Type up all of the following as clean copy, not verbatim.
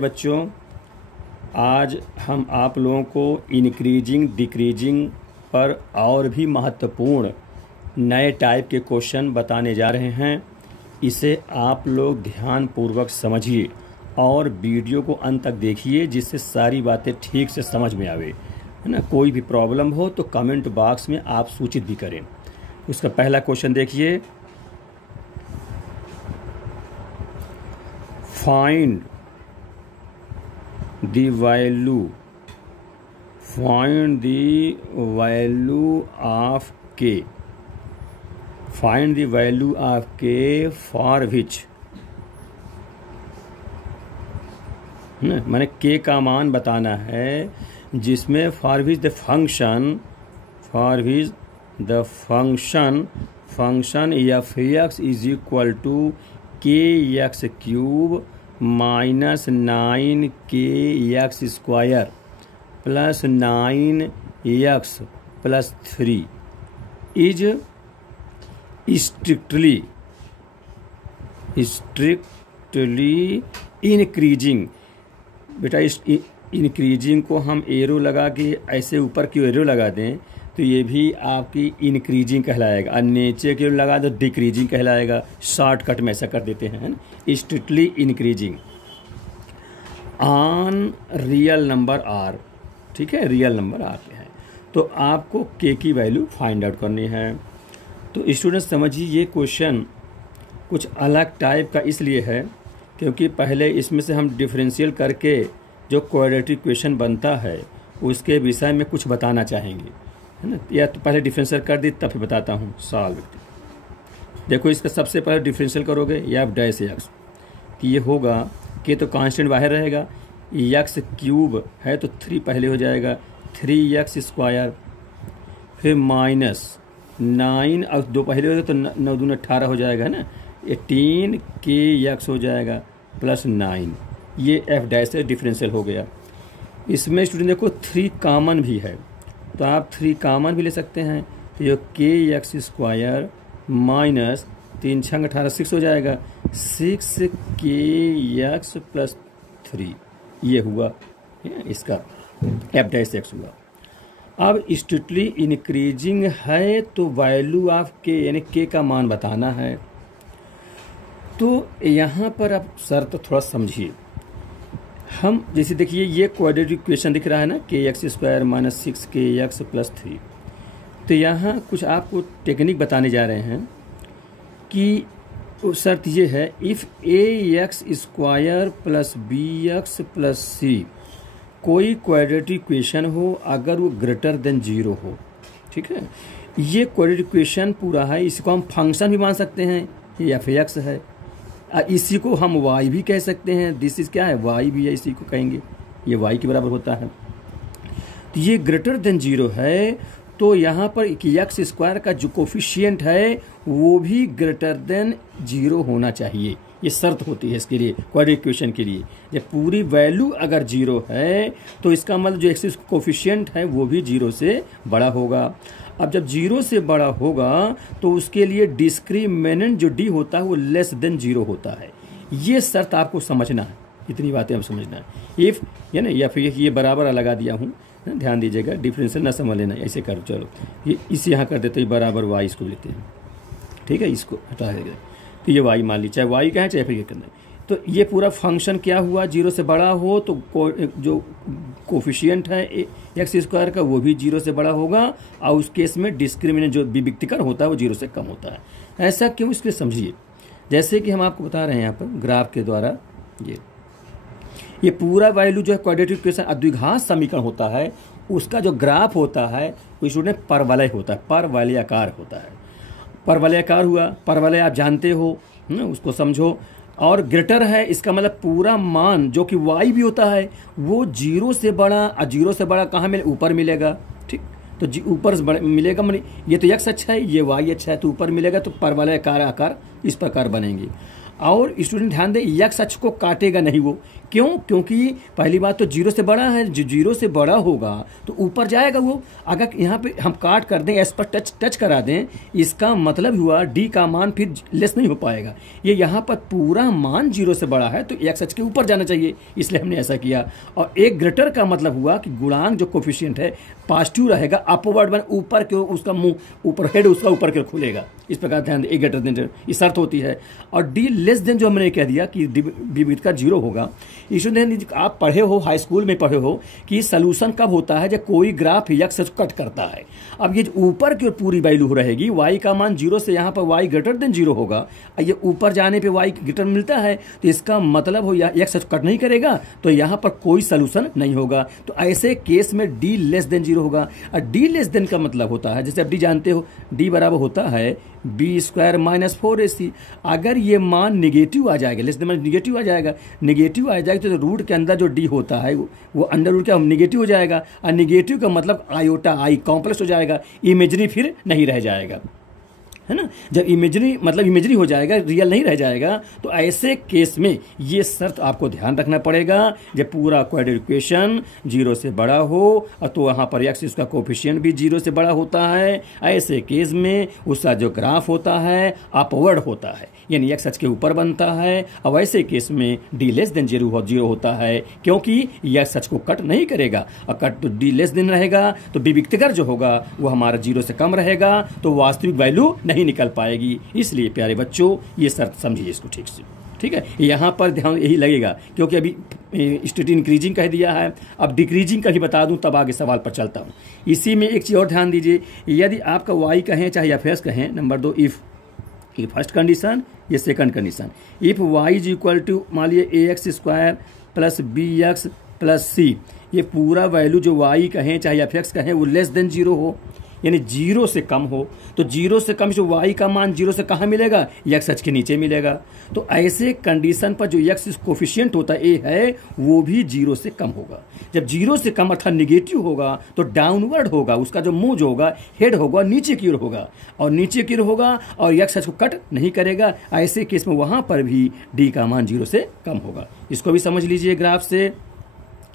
बच्चों, आज हम आप लोगों को इंक्रीजिंग डिक्रीजिंग पर और भी महत्वपूर्ण नए टाइप के क्वेश्चन बताने जा रहे हैं। इसे आप लोग ध्यानपूर्वक समझिए और वीडियो को अंत तक देखिए, जिससे सारी बातें ठीक से समझ में आवे, है ना। कोई भी प्रॉब्लम हो तो कमेंट बॉक्स में आप सूचित भी करें। उसका पहला क्वेश्चन देखिए, find the value of k. Find the value of k for which, मैंने k का मान बताना है जिसमें for which the function f(x) is equal to kx cube minus 9kx square plus 9x plus 3 is strictly increasing. बेटा, इस increasing को हम एरो लगा के ऐसे ऊपर की एरो लगा दें तो ये भी आपकी इंक्रीजिंग कहलाएगा, और नीचे की ओर लगा दो डिक्रीजिंग कहलाएगा। शॉर्टकट में ऐसा कर देते हैं, strictly increasing on real number R. ठीक है, रियल नंबर आर पे है तो आपको के की वैल्यू फाइंड आउट करनी है। तो स्टूडेंट समझिए, ये क्वेश्चन कुछ अलग टाइप का इसलिए है क्योंकि पहले इसमें से हम डिफरेंशियल करके जो क्वाड्रेटिक क्वेश्चन बनता है उसके विषय में कुछ बताना चाहेंगे, है ना। या तो पहले डिफरेंशियल कर दी तब फिर बताता हूँ सॉल्व। देखो, इसका सबसे पहले डिफरेंशियल करोगे या आप डैश एक्स, कि ये होगा कि तो कांस्टेंट बाहर रहेगा, एक्स क्यूब है तो 3 पहले हो जाएगा, 3x स्क्वायर, फिर माइनस 9 और 2 पहले हो जाएगा तो 9 दूनी 18 हो जाएगा, है ना। 18kx हो जाएगा प्लस 9। ये एफ डैश से डिफरेंशियल हो गया। इसमें स्टूडेंट देखो 3 कॉमन भी है तो आप 3 कॉमन भी ले सकते हैं, तो ये kx स्क्वायर माइनस 3 6 18 6 हो जाएगा, 6kx प्लस 3 ये हुआ, इसका एफ डैश एक्स हुआ। अब स्ट्रिक्टली इंक्रीजिंग है तो वैल्यू ऑफ के यानी के का मान बताना है। तो यहाँ पर आप शर्त थोड़ा समझिए। हम जैसे देखिए, ये क्वाड्रेटिक इक्वेशन दिख रहा है ना, kx square minus 6kx plus 3। तो यहाँ कुछ आपको टेक्निक बताने जा रहे हैं कि शर्त ये है, if ax square plus bx plus c कोई क्वाड्रेटिक इक्वेशन हो अगर वो ग्रेटर देन 0 हो। ठीक है, ये क्वाड्रेटिक इक्वेशन पूरा है, इसको हम फंक्शन भी मान सकते हैं, ये f(x) है, इसी को हम y भी कह सकते हैं। दिस इज क्या है, y भी है, इसी को कहेंगे, ये y के बराबर होता है। तो ये ग्रेटर देन 0 है तो यहाँ पर x स्क्वायर का जो कोफिशिएंट है वो भी ग्रेटर देन 0 होना चाहिए। ये शर्त होती है इसके लिए, क्वाड्रेटिक इक्वेशन के लिए। जब पूरी वैल्यू अगर 0 है तो इसका मतलब जो x कोफिशिएंट है वो भी 0 से बड़ा होगा। अब जब 0 से बड़ा होगा तो उसके लिए डिस्क्रिमिनेंट जो d होता है वो लेस देन 0 होता है। ये शर्त आपको समझना है, इतनी बातें आप समझना है। इफ यानी या फिर ये बराबर लगा दिया हूँ, ध्यान दीजिएगा, डिफरेंशियल ना समझ लेना, ऐसे कर। चलो ये इसे यहाँ कर देते हैं, बराबर y इसको लेते हैं। ठीक है, इसको हटा देगा तो ये y मान ली, चाहे y का है चाहे फिर ये करना है। तो ये पूरा फंक्शन क्या हुआ, 0 से बड़ा हो तो जो कोफिशिएंट है एक्स स्क्वायर का वो भी 0 से बड़ा होगा, और उस केस में डिस्क्रिमिनेंट जो विविक्तिकर होता है वो 0 से कम होता है। ऐसा क्यों, इसके समझिए। जैसे कि हम आपको बता रहे हैं यहाँ पर ग्राफ के द्वारा, ये पूरा वैल्यू जो है क्वाड्रेटिक इक्वेशन द्विघात समीकरण होता है, उसका जो ग्राफ होता है वो स्टूडेंट परवलय होता है, परवलयाकार होता है। परवलयाकार हुआ, परवलय आप जानते हो, उसको समझो। और ग्रेटर है, इसका मतलब पूरा मान जो कि y भी होता है वो 0 से बड़ा, और 0 से बड़ा कहाँ मिले, ऊपर मिलेगा। ठीक, तो ऊपर से बड़ा मिलेगा, मतलब ये तो x अच्छा है, ये y अच्छा है, तो ऊपर मिलेगा, तो परवलयाकार आकार इस प्रकार बनेंगे। और स्टूडेंट ध्यान दें, x अक्ष को काटेगा नहीं वो, क्यों? क्योंकि पहली बात तो जीरो से बड़ा है, जो जीरो से बड़ा होगा तो ऊपर जाएगा वो। अगर यहाँ पे हम काट कर दें, एस पर टच करा दें, इसका मतलब हुआ डी का मान फिर लेस नहीं हो पाएगा। ये यहाँ पर पूरा मान जीरो से बड़ा है तो एक्स अक्ष के ऊपर जाना चाहिए, इसलिए हमने ऐसा किया। और एक ग्रेटर का मतलब हुआ कि गुणांक जो कोफिशिएंट है पॉजिटिव रहेगा, अपवर्ड बन ऊपर की ओर, उसका मुंह ऊपर, हेड उसका ऊपर की ओर खुलेगा। इस प्रकार ध्यान दें, ए ग्रेटर देन ये शर्त होती है। और डी लेस देन जो हमने कह दिया कि विविध का जीरो होगा। इसमें आप पढ़े हो, हाई स्कूल में पढ़े हो कि सोल्यूशन कब होता है, जब कोई ग्राफ एक्स कट करता है। अब ये ऊपर की ओर पूरी वैल्यू रहेगी, वाई का मान जीरो से यहाँ पर वाई ग्रेटर देन जीरो होगा, ये ऊपर जाने पे वाई ग्रेटर मिलता है, तो इसका मतलब हो या एक्स कट नहीं करेगा तो यहाँ पर कोई सोल्यूशन नहीं होगा। तो ऐसे केस में डी लेस देन जीरो होगा। और डी लेस देन का मतलब होता है, जैसे आप डी जानते हो, डी बराबर होता है बी स्क्वायर माइनस 4ac। अगर ये मान निगेटिव आ जाएगा, लेस देन निगेटिव आ जाएगा, निगेटिव आ जाएगा तो रूट के अंदर जो डी होता है वो अंडर रूट का निगेटिव हो जाएगा। और निगेटिव का मतलब आयोटा आई कॉम्प्लेक्स हो जाएगा, इमेजरी फिर नहीं रह जाएगा, है ना। जब इमेजरी मतलब इमेजरी हो जाएगा, रियल नहीं रह जाएगा, तो ऐसे केस में ये शर्त आपको ध्यान रखना पड़ेगा। जब पूरा क्वाड्रेटिक इक्वेशन जीरो से बड़ा हो तो वहाँ पर एक्स उसका कोफिशिएंट भी जीरो से बड़ा होता है। ऐसे केस में उसका जो ग्राफ होता है अपवर्ड होता है, यानी एक्स अक्ष के ऊपर बनता है। अब ऐसे केस में डी लेस देन जीरो होता है, क्योंकि एक्स अक्ष को कट नहीं करेगा। और कट तो डी लेस देन रहेगा तो विविक्तकर जो होगा वो हमारा जीरो से कम रहेगा, तो वास्तविक वैल्यू नहीं निकल पाएगी। इसलिए प्यारे बच्चों ये शर्त समझिए इसको ठीक से, ठीक है। यहाँ पर ध्यान यही लगेगा, क्योंकि अभी स्टेट इंक्रीजिंग कह दिया है, अब डिक्रीजिंग का भी बता दूं तब आगे सवाल पर चलता हूँ। इसी में एक चीज और ध्यान दीजिए, यदि आपका वाई कहें चाहे एफ एस कहें, नंबर 2 इफ, ये फर्स्ट कंडीशन, ये second condition. If Y is equal to मान लिए A X square plus B X plus C, ये पूरा वैल्यू जो वाई कहें चाहे एफ एक्स कहें वो लेस देन जीरो हो, यानी जीरो से कम हो। तो जीरो से कम जो वाई का मान जीरो से कहाँ मिलेगा, एक्स अक्ष के नीचे मिलेगा। तो ऐसे कंडीशन पर जो एक्स कोफिशिएंट होता है ए है वो भी जीरो से कम होगा। जब जीरो से कम अर्थात निगेटिव होगा तो डाउनवर्ड होगा, उसका जो मुंह जो होगा हेड होगा नीचे की ओर होगा, और नीचे की ओर होगा और एक्स अक्ष को कट नहीं करेगा। ऐसे केस में वहां पर भी डी का मान जीरो से कम होगा। इसको भी समझ लीजिए ग्राफ से।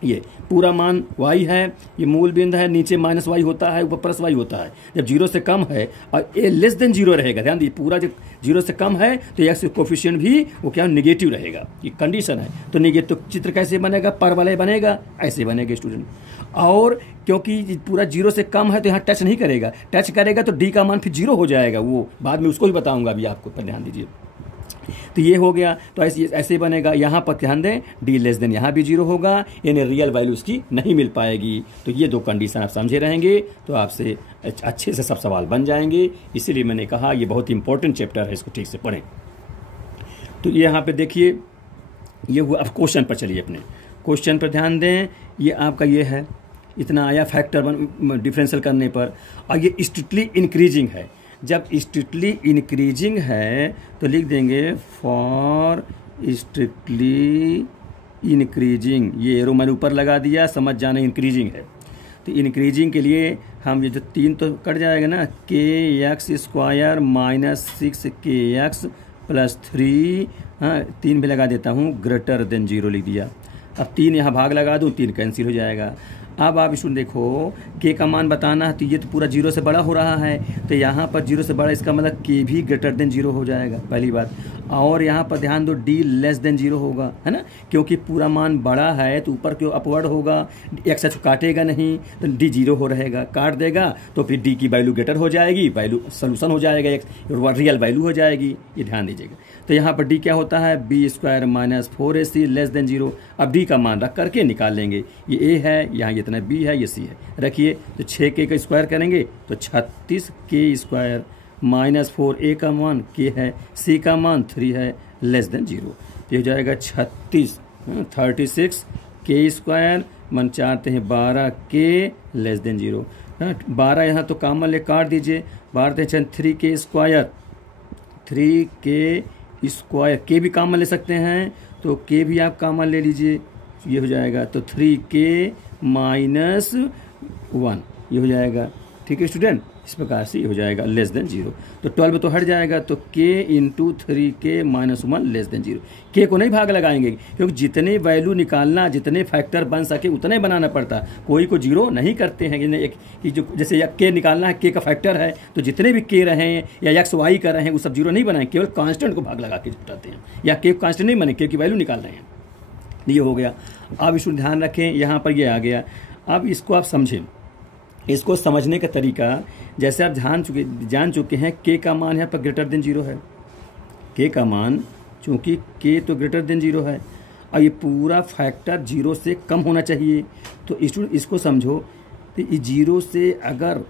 ये पूरा मान y है, ये मूल बिंदु है, नीचे माइनस वाई होता है, ऊपर प्लस वाई होता है। जब जीरो से कम है और ए लेस देन जीरो रहेगा, ध्यान दीजिए पूरा जब जीरो से कम है तो एक्स कोफिशिएंट भी वो क्या निगेटिव रहेगा, ये कंडीशन है। तो निगेटिव तो चित्र कैसे बनेगा, पर वाले बनेगा, ऐसे बनेगा स्टूडेंट। और क्योंकि पूरा जीरो से कम है तो यहाँ टच नहीं करेगा, टच करेगा तो डी का मान फिर जीरो हो जाएगा, वो बाद में उसको भी बताऊंगा अभी आपको, पर ध्यान दीजिए। तो ये हो गया, तो ऐसे बनेगा। यहाँ पर ध्यान दें डी लेस देन यहाँ भी जीरो होगा, यानी रियल वैल्यू इसकी नहीं मिल पाएगी। तो ये दो कंडीशन आप समझे रहेंगे तो आपसे अच्छे से सब सवाल बन जाएंगे। इसीलिए मैंने कहा ये बहुत इंपॉर्टेंट चैप्टर है, इसको ठीक से पढ़ें। तो यहाँ पे देखिए ये हुआ। अब क्वेश्चन पर चलिए, अपने क्वेश्चन पर ध्यान दें। ये आपका ये है, इतना आया फैक्टर डिफरेंशियल करने पर, और ये स्ट्रिक्टली इंक्रीजिंग है। जब स्ट्रिक्टली इंक्रीजिंग है तो लिख देंगे फॉर स्ट्रिक्टली इंक्रीजिंग, ये एरो मैंने ऊपर लगा दिया, समझ जाना इंक्रीजिंग है। तो इंक्रीजिंग के लिए हम ये जो 3 तो कट जाएगा ना, के एक्स स्क्वायर माइनस 6 के एक्स प्लस 3, हाँ 3 भी लगा देता हूँ, ग्रेटर देन जीरो लिख दिया। अब 3 यहाँ भाग लगा दूँ, 3 कैंसिल हो जाएगा। अब आप इसमें देखो के का मान बताना है, तो ये तो पूरा जीरो से बड़ा हो रहा है, तो यहाँ पर जीरो से बड़ा, इसका मतलब के भी ग्रेटर देन जीरो हो जाएगा, पहली बात। और यहाँ पर ध्यान दो डी लेस देन जीरो होगा, है ना, क्योंकि पूरा मान बड़ा है तो ऊपर क्यों अपवर्ड होगा, एक्स अक्ष काटेगा नहीं तो डी जीरो हो रहेगा, काट देगा तो फिर डी की वैल्यू ग्रेटर हो जाएगी, वैल्यू सोल्यूशन हो जाएगा, एक्स रियल वैल्यू हो जाएगी, ये ध्यान दीजिएगा। तो यहाँ पर डी क्या होता है, B square minus 4ac less than zero. अब डी का मान रख करके निकाल लेंगे, ये ए है, यहाँ इतना बी है, ये सी है, रखिए। तो 6k का स्क्वायर करेंगे तो 36k स्क्वायर माइनस 4a का मान k है, c का मान 3 है, लेस देन जीरो। तो ये हो जाएगा 36k स्क्वायर मन चाहते हैं 12k लेस देन जीरो। 12 यहाँ तो कॉमन ले काट दीजिए, 12 3k स्क्वायर, 3k स्क्वायर, के भी कॉमन ले सकते हैं तो के भी आप कॉमन ले लीजिए, ये हो जाएगा तो 3k माइनस 1, ये हो जाएगा ठीक है स्टूडेंट, इस प्रकार से हो जाएगा लेस देन 0। तो 12 तो हट जाएगा, तो k into 3k minus 1 less than 0। k को नहीं भाग लगाएंगे, क्योंकि जितने वैल्यू निकालना, जितने फैक्टर बन सके उतने बनाना पड़ता। कोई को जीरो नहीं करते हैं कि जो जैसे या k निकालना है, k का फैक्टर है, तो जितने भी k रहे हैं या x y का रहे हैं वो सब जीरो नहीं बनाए, केवल कांस्टेंट को भाग लगा के जुटाते हैं, या k कांस्टेंट नहीं बने, k की वैल्यू निकाल रहे हैं। ये हो गया। अब इसको ध्यान रखें, यहाँ पर ये आ गया। अब इसको आप समझें, इसको समझने का तरीका, जैसे आप जान चुके हैं k का मान यहाँ पर ग्रेटर देन 0 है। k का मान चूंकि k तो ग्रेटर देन 0 है और ये पूरा फैक्टर 0 से कम होना चाहिए। तो इसको समझो, तो ये 0 से अगर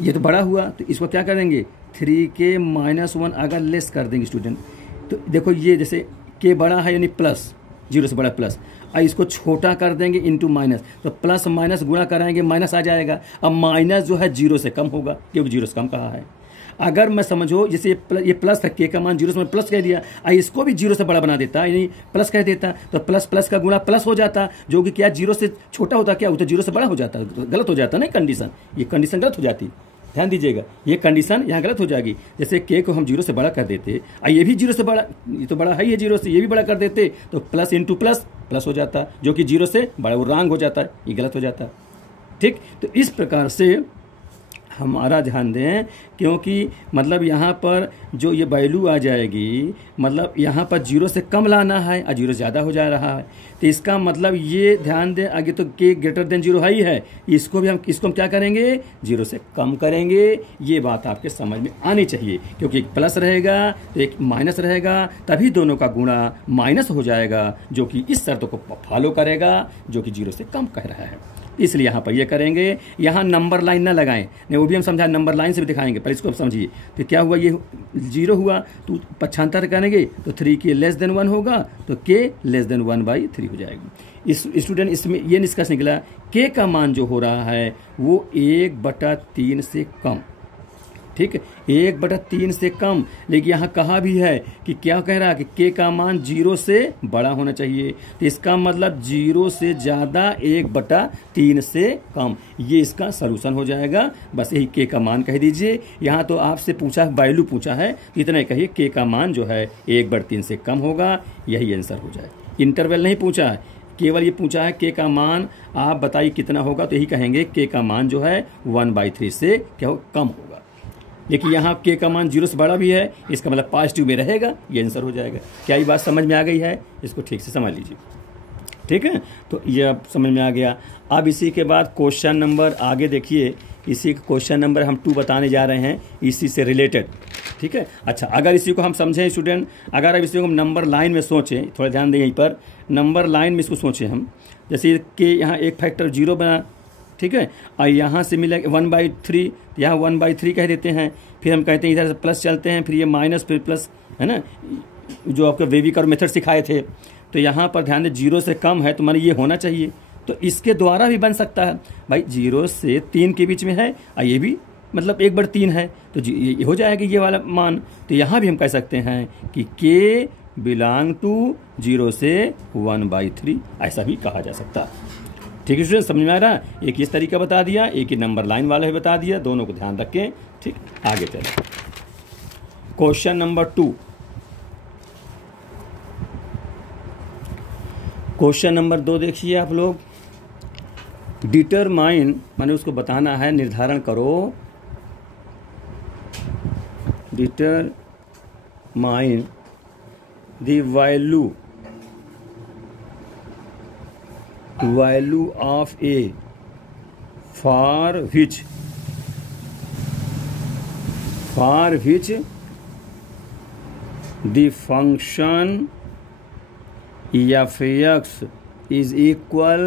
ये तो बड़ा हुआ तो इसको क्या करेंगे, 3k माइनस 1 अगर लेस कर देंगे स्टूडेंट, तो देखो ये जैसे k बड़ा है यानी प्लस, 0 से बड़ा प्लस, और इसको छोटा कर देंगे इंटू माइनस, तो प्लस माइनस गुणा कराएंगे माइनस आ जाएगा। अब माइनस जो है 0 से कम होगा, क्योंकि 0 से कम कहा है। अगर मैं समझो जैसे ये प्लस था, k का मान 0 से मैं प्लस कह दिया, इसको भी 0 से बड़ा बना देता, यानी प्लस कह देता, तो प्लस प्लस का गुणा प्लस हो जाता, जो कि क्या 0 से छोटा होता, क्या वो तो 0 से बड़ा हो जाता, गलत हो जाता ना कंडीशन, ये कंडीशन गलत हो जाती। ध्यान दीजिएगा, ये कंडीशन यहाँ गलत हो जाएगी। जैसे k को हम 0 से बड़ा कर देते, ये भी 0 से बड़ा, ये तो बड़ा है ही है 0 से, ये भी बड़ा कर देते, तो प्लस इंटू प्लस प्लस हो जाता, जो कि 0 से बड़ा, वो रॉन्ग हो जाता, ये गलत हो जाता। ठीक, तो इस प्रकार से हमारा ध्यान दें, क्योंकि मतलब यहाँ पर जो ये वैल्यू आ जाएगी, मतलब यहाँ पर 0 से कम लाना है और 0 ज़्यादा हो जा रहा है, तो इसका मतलब ये ध्यान दें, आगे तो k ग्रेटर देन 0 है ही है, इसको हम क्या करेंगे, 0 से कम करेंगे। ये बात आपके समझ में आनी चाहिए, क्योंकि एक प्लस रहेगा तो एक माइनस रहेगा, तभी दोनों का गुणा माइनस हो जाएगा, जो कि इस शर्त को फॉलो करेगा, जो कि 0 से कम कह रहा है। इसलिए यहाँ पर ये करेंगे, यहाँ नंबर लाइन ना लगाएं, नहीं वो भी हम समझा, नंबर लाइन से भी दिखाएंगे, पर इसको आप समझिए। तो क्या हुआ, ये 0 हुआ तो पक्षांतर करेंगे तो 3k लेस देन 1 होगा, तो k लेस देन 1/3 हो जाएगी। इस स्टूडेंट इसमें ये निष्कर्ष निकला, k का मान जो हो रहा है वो 1/3 से कम, ठीक है, 1/3 से कम। लेकिन यहाँ कहा भी है कि क्या कह रहा है कि k का मान 0 से बड़ा होना चाहिए, तो इसका मतलब 0 से ज़्यादा 1/3 से कम, ये इसका सलूशन हो जाएगा। बस यही k का मान कह दीजिए। यहाँ तो आपसे पूछा, वैल्यू पूछा है, इतना ही कहिए k का मान जो है 1/3 से कम होगा, यही आंसर हो जाए। इंटरवल नहीं पूछा है, केवल ये पूछा है k का मान आप बताइए कितना होगा, तो यही कहेंगे k का मान जो है 1/3 से क्या हो, कम होगा। लेकिन यहाँ k का मान 0 से बड़ा भी है, इसका मतलब पॉजिटिव में रहेगा, ये आंसर हो जाएगा। क्या ये बात समझ में आ गई है, इसको ठीक से समझ लीजिए। ठीक है, तो ये अब समझ में आ गया। अब इसी के बाद क्वेश्चन नंबर आगे देखिए, इसी का क्वेश्चन नंबर हम 2 बताने जा रहे हैं, इसी से रिलेटेड। ठीक है, अच्छा, अगर इसी को हम समझें स्टूडेंट, अगर अब इसी को हम नंबर लाइन में सोचें, थोड़ा ध्यान दें यहीं पर, नंबर लाइन में इसको सोचें हम, जैसे कि यहाँ एक फैक्टर 0 बना, ठीक है, और यहाँ से मिला 1/3, यहाँ 1/3 कह देते हैं, फिर हम कहते हैं इधर से प्लस चलते हैं, फिर ये माइनस, फिर प्लस, है ना, जो आपके वेवी कर्व मेथड सिखाए थे। तो यहाँ पर ध्यान दें 0 से कम है, तो माने ये होना चाहिए, तो इसके द्वारा भी बन सकता है भाई, 0 से 3 के बीच में है और ये भी मतलब 1/3 है, तो ये हो जाएगा ये वाला मान। तो यहाँ भी हम कह सकते हैं कि k बिलोंग टू 0 से 1/3, ऐसा भी कहा जा सकता है। ठीक है स्टूडेंट, समझ में आ रहा है? एक इस तरीका बता दिया, एक ही नंबर लाइन वाला भी बता दिया, दोनों को ध्यान रखें। ठीक, आगे चलो क्वेश्चन नंबर 2। क्वेश्चन नंबर 2 देखिए आप लोग, डिटरमाइन माने उसको बताना है, निर्धारण करो, determine the value of a for which the function f(x) is equal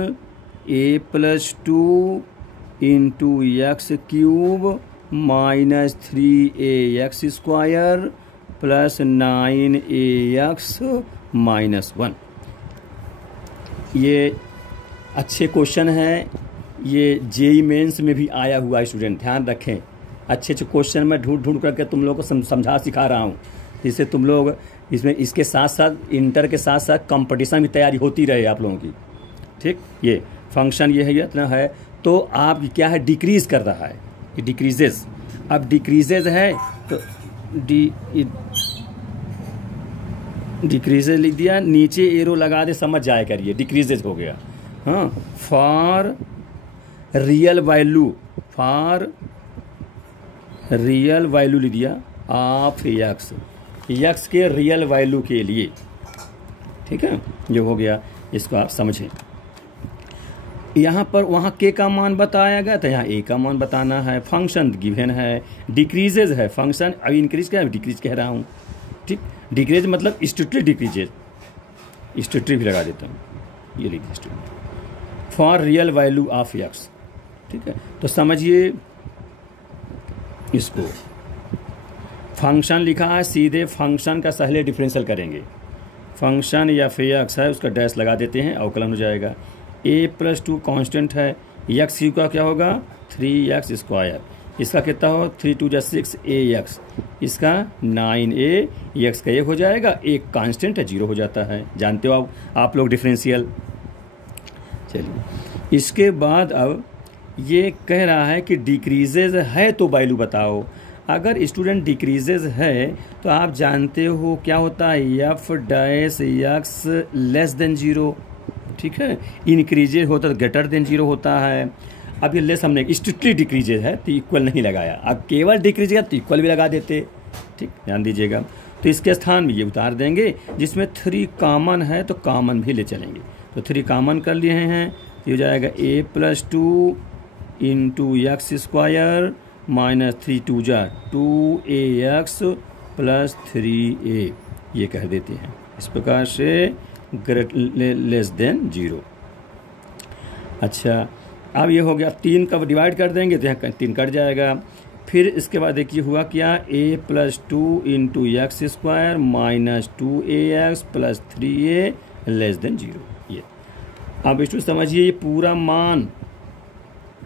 a plus 2 into x cube minus 3ax square plus 9ax minus 1। ये अच्छे क्वेश्चन हैं, ये जेईई मेंस में भी आया हुआ है स्टूडेंट, ध्यान रखें। अच्छे क्वेश्चन मैं ढूंढ करके तुम लोगों को समझा सिखा रहा हूँ, जिससे तुम लोग इसमें इसके साथ साथ इंटर के साथ साथ कंपटीशन की तैयारी होती रहे आप लोगों की। ठीक, ये फंक्शन ये है, इतना है तो आप क्या है, डिक्रीज कर रहा है, ये डिक्रीजेज। अब डिक्रीजेज है तो डिक्रीजेज लिख दिया, नीचे एरो लगा दे, समझ जाया करिए, डिक्रीजेज हो गया। हाँ, for real value, for real value लिख दिया ऑफ यक्स, यक्स के रियल वैल्यू के लिए। ठीक है, जो हो गया, इसको आप समझें। यहाँ पर वहाँ के का मान बताया गया था, यहाँ ए का मान बताना है। फंक्शन गिवन है, डिक्रीजेज है फंक्शन, अभी इंक्रीज क्या है, डिक्रीज कह रहा हूँ। ठीक, डिक्रीज मतलब स्ट्रिक्टली डिक्रीजेज, स्ट्रिक्टली भी लगा देता हूँ, ये लिखिए for real value of x. ठीक है, तो समझिए इसको, फंक्शन लिखा है, सीधे फंक्शन का पहले डिफरेंशियल करेंगे। फंक्शन या फिर यक्स है, उसका डैश लगा देते हैं, अवकलन हो जाएगा। a+2 कांस्टेंट है, यक्स का क्या होगा 3x², इसका कितना हो 3 2 6 ax, इसका 9a, यक्स का 1 हो जाएगा, एक कांस्टेंट है 0 हो जाता है, जानते हो आप लोग डिफरेंशियल। चलिए, इसके बाद अब ये कह रहा है कि डिक्रीजेज है तो वैल्यू बताओ। अगर स्टूडेंट डिक्रीजेज है तो आप जानते हो क्या होता है, f dash x less than 0। ठीक है, इंक्रीजेज होता है ग्रेटर देन 0 होता है। अब ये लेस हमने स्ट्रिक्टली डिक्रीजेज है तो इक्वल नहीं लगाया, अब केवल डिक्रीज है तो इक्वल भी लगा देते। ठीक, ध्यान दीजिएगा। तो इसके स्थान में ये उतार देंगे, जिसमें 3 कॉमन है तो कॉमन भी ले चलेंगे। तो 3 कॉमन कर लिए हैं, ये हो जाएगा a+2 into x² minus 3 2 2ax plus 3a, ये कह देते हैं। इस प्रकार से लेस देन 0। अच्छा, अब ये हो गया, 3 का डिवाइड कर देंगे तो यहाँ 3 कट जाएगा। फिर इसके बाद देखिए हुआ क्या, a+2 into x² minus 2ax plus 3a less than 0। ये अब इसको समझिए, ये पूरा मान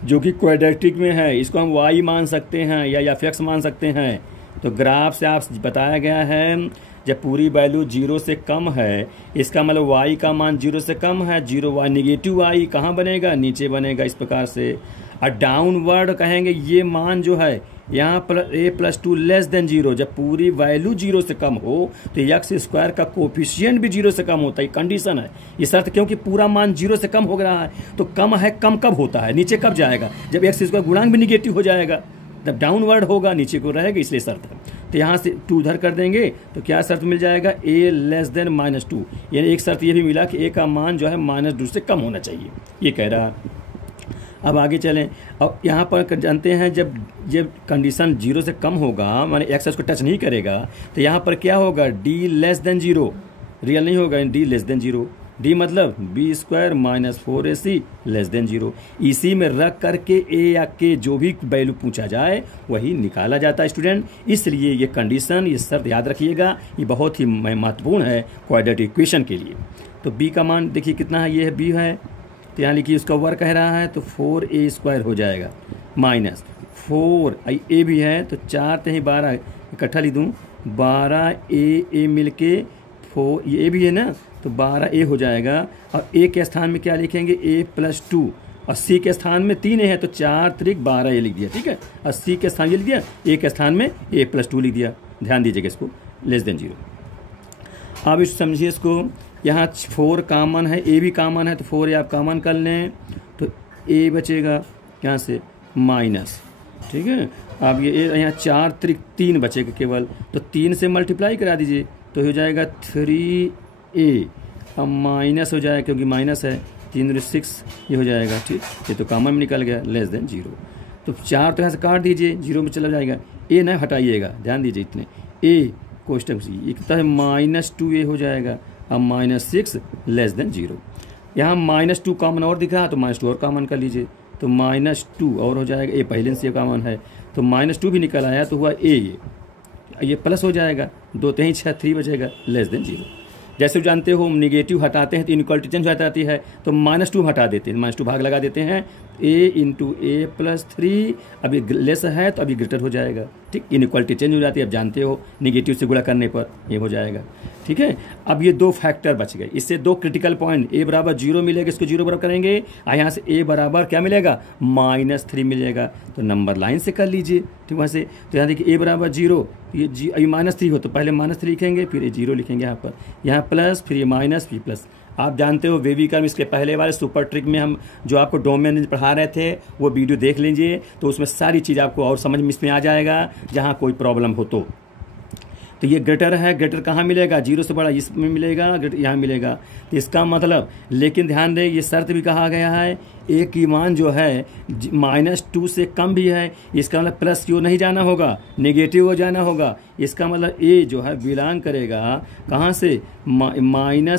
जो कि क्वाड्रेटिक में है, इसको हम y मान सकते हैं या f मान सकते हैं। तो ग्राफ से आप बताया गया है, जब पूरी वैल्यू 0 से कम है, इसका मतलब y का मान 0 से कम है, 0 y निगेटिव y कहाँ बनेगा, नीचे बनेगा। इस प्रकार से और डाउनवर्ड कहेंगे, ये मान जो है यहाँ a+2 लेस देन 0, जब पूरी वैल्यू 0 से कम हो तो x² का कोफिशिएंट भी 0 से कम होता है, कंडीशन है ये शर्त, क्योंकि पूरा मान 0 से कम हो रहा है। तो कम है, कम कब होता है, नीचे कब जाएगा, जब x² गुणांक भी निगेटिव हो जाएगा, जब डाउनवर्ड होगा नीचे को रहेगा, इसलिए शर्त है। तो यहाँ से 2 उधर कर देंगे तो क्या शर्त मिल जाएगा, a लेस देन -2, यानी एक शर्त ये भी मिला कि a का मान जो है -2 से कम होना चाहिए, ये कह रहा है। अब आगे चलें, अब यहाँ पर जानते हैं जब कंडीशन 0 से कम होगा, माने x उसको टच नहीं करेगा, तो यहाँ पर क्या होगा, d लेस देन 0, रियल नहीं होगा, d लेस देन 0, d मतलब b² minus 4ac less then 0। इसी में रख करके a या k जो भी वैल्यू पूछा जाए वही निकाला जाता है स्टूडेंट। इसलिए ये कंडीशन, ये शर्त याद रखिएगा, ये बहुत ही महत्वपूर्ण है क्वाड्रेटिक इक्वेशन के लिए। तो b का मान देखिए कितना है, ये है b है, तो यहाँ लिखिए उसका वर्ग कह रहा है, तो 4a² हो जाएगा माइनस 4 a भी है, तो 4 ते 12 इकट्ठा लिख दूँ, 12a मिल के 4, ये a भी है ना, तो 12a हो जाएगा। और a के स्थान में क्या लिखेंगे, a+2, और c के स्थान में 3a है तो 4 त्रिक 12a लिख दिया। ठीक है, और c के स्थान ये लिख दिया, a के स्थान में a+2 लिख दिया। ध्यान दीजिएगा इसको, लेस देन 0। अब इस समझिए इसको, यहाँ 4 कॉमन है, a भी कॉमन है, तो 4a आप कॉमन कर लें तो a बचेगा यहाँ से माइनस। ठीक है, अब ये यहाँ 4 त्रिक 3 बचेगा केवल, तो 3 से मल्टीप्लाई करा दीजिए तो हो जाएगा 3a, अब माइनस हो जाएगा क्योंकि माइनस है, 3 6 ये हो जाएगा। ठीक, ये तो कॉमन में निकल गया, लेस देन 0। तो 4 तो यहाँ से काट दीजिए, 0 में चला जाएगा, a न हटाइएगा, ध्यान दीजिए इतने, a कोष्टक से ये कितना है -2a हो जाएगा, अब -6 लेस देन 0। यहाँ -2 कॉमन और दिख रहा है तो -2 और कॉमन कर लीजिए, तो -2 और हो जाएगा, a पहले से कॉमन है तो -2 भी निकल आया, तो हुआ a, ये प्लस हो जाएगा, 2 3 6 3 बचेगा, लेस देन 0। जैसे जानते हो हम निगेटिव हटाते हैं तो इनइक्वालिटी चेंज हो जाती है, तो -2 हटा देते हैं, -2 भाग लगा देते हैं, a इंटू a+3, अभी लेस है तो अभी ग्रेटर हो जाएगा। ठीक, इनइक्वालिटी चेंज हो जाती है, आप जानते हो निगेटिव से गुणा करने पर ये हो जाएगा। ठीक है, अब ये दो फैक्टर बच गए, इससे दो क्रिटिकल पॉइंट, ए बराबर 0 मिलेगा, इसको 0 बराबर करेंगे, यहाँ से ए बराबर क्या मिलेगा, -3 मिलेगा, तो नंबर लाइन से कर लीजिए। ठीक, वहाँ से तो यहाँ देखिए ए बराबर 0, ये -3 हो तो पहले -3 लिखेंगे, फिर ये 0 लिखेंगे यहाँ पर, यहाँ प्लस, फिर ये माइनस, फिर प्लस। आप जानते हो वेविकल में इसके पहले वाले सुपर ट्रिक में हम जो आपको डोमेन पढ़ा रहे थे वो वीडियो देख लीजिए, तो उसमें सारी चीज़ आपको और समझ में इसमें आ जाएगा जहाँ कोई प्रॉब्लम हो तो ये ग्रेटर है, ग्रेटर कहाँ मिलेगा, 0 से बड़ा इसमें मिलेगा, ग्रेटर यहाँ मिलेगा, तो इसका मतलब, लेकिन ध्यान दें ये शर्त भी कहा गया है ए की मान जो है -2 से कम भी है, इसका मतलब प्लस क्यों नहीं जाना होगा, नेगेटिव हो जाना होगा। इसका मतलब ए जो है बिलोंग करेगा कहाँ से, -∞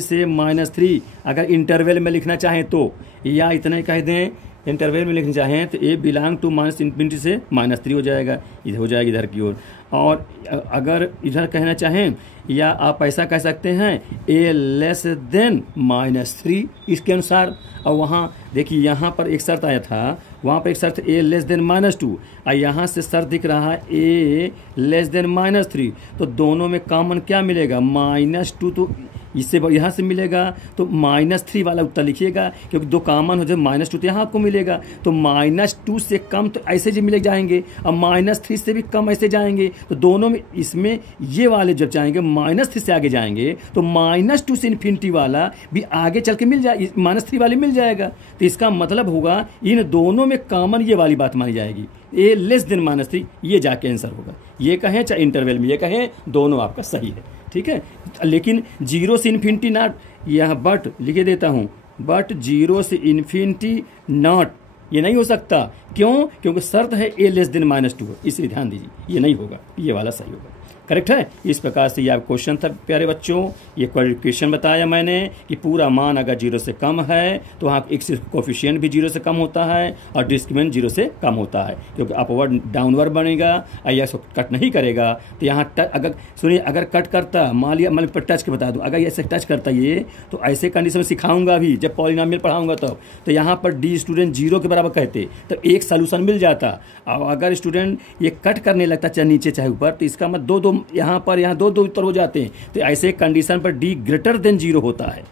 से -3, अगर इंटरवल में लिखना चाहें तो, या इतना ही कह दें इंटरवल में लिखना चाहें तो ए बिलोंग टू -∞ से -3 हो जाएगा, इधर हो जाएगी इधर की ओर। और अगर इधर कहना चाहें या आप ऐसा कह सकते हैं ए लेस देन -3 इसके अनुसार। और वहाँ देखिए यहाँ पर एक शर्त आया था, वहाँ पर एक शर्त ए लेस देन -2 और यहाँ से शर्त दिख रहा है ए लेस देन -3, तो दोनों में कॉमन क्या मिलेगा, -2, तो इससे यहाँ से मिलेगा तो -3 वाला उत्तर लिखिएगा, क्योंकि दो कॉमन हो जाए -2 तो यहाँ आपको मिलेगा, तो -2 से कम तो ऐसे जी मिले जाएंगे और -3 से भी कम ऐसे जाएंगे, तो दोनों में इसमें ये वाले जब जाएंगे -3 से आगे जाएंगे तो -2 से इन्फिनिटी वाला भी आगे चल के मिल जाए, -3 वाले मिल जाएगा। तो इसका मतलब होगा इन दोनों में कॉमन ये वाली बात मानी जाएगी, ए लेस देन -3, ये जाके आंसर होगा। ये कहें चाहे इंटरवल में ये कहें, दोनों आपका सही है। ठीक है, लेकिन 0 से इन्फिनिटी नॉट, यह बट लिखे देता हूं, बट 0 से इन्फिनिटी नॉट ये नहीं हो सकता। क्यों? क्योंकि शर्त है ए लेस देन -2, इसलिए ध्यान दीजिए ये नहीं होगा, ये वाला सही होगा। करेक्ट है। इस प्रकार से यह क्वेश्चन था प्यारे बच्चों। ये क्वालिफिकेशन बताया मैंने कि पूरा मान अगर 0 से कम है तो वहाँ एक्स कोफिशिएंट भी 0 से कम होता है और डिस्क्रिमिनेंट 0 से कम होता है, क्योंकि अपवर्ड डाउनवर्ड बनेगा और यह कट नहीं करेगा। तो यहाँ अगर सुनिए, अगर कट करता, मान लिया मैं टच के बता दूँ, अगर ऐसे टच करता ये, तो ऐसे कंडीशन में सिखाऊंगा अभी जब पॉलिनोमियल पढ़ाऊंगा तब। तो यहाँ पर डी स्टूडेंट 0 के बराबर कहते तो एक सोल्यूशन मिल जाता। और अगर स्टूडेंट ये कट करने लगता चाहे नीचे चाहे ऊपर, तो इसका मतलब दो यहाँ पर यहाँ दो उत्तर हो जाते हैं। तो ऐसे कंडीशन पर डी ग्रेटर देन 0 होता है।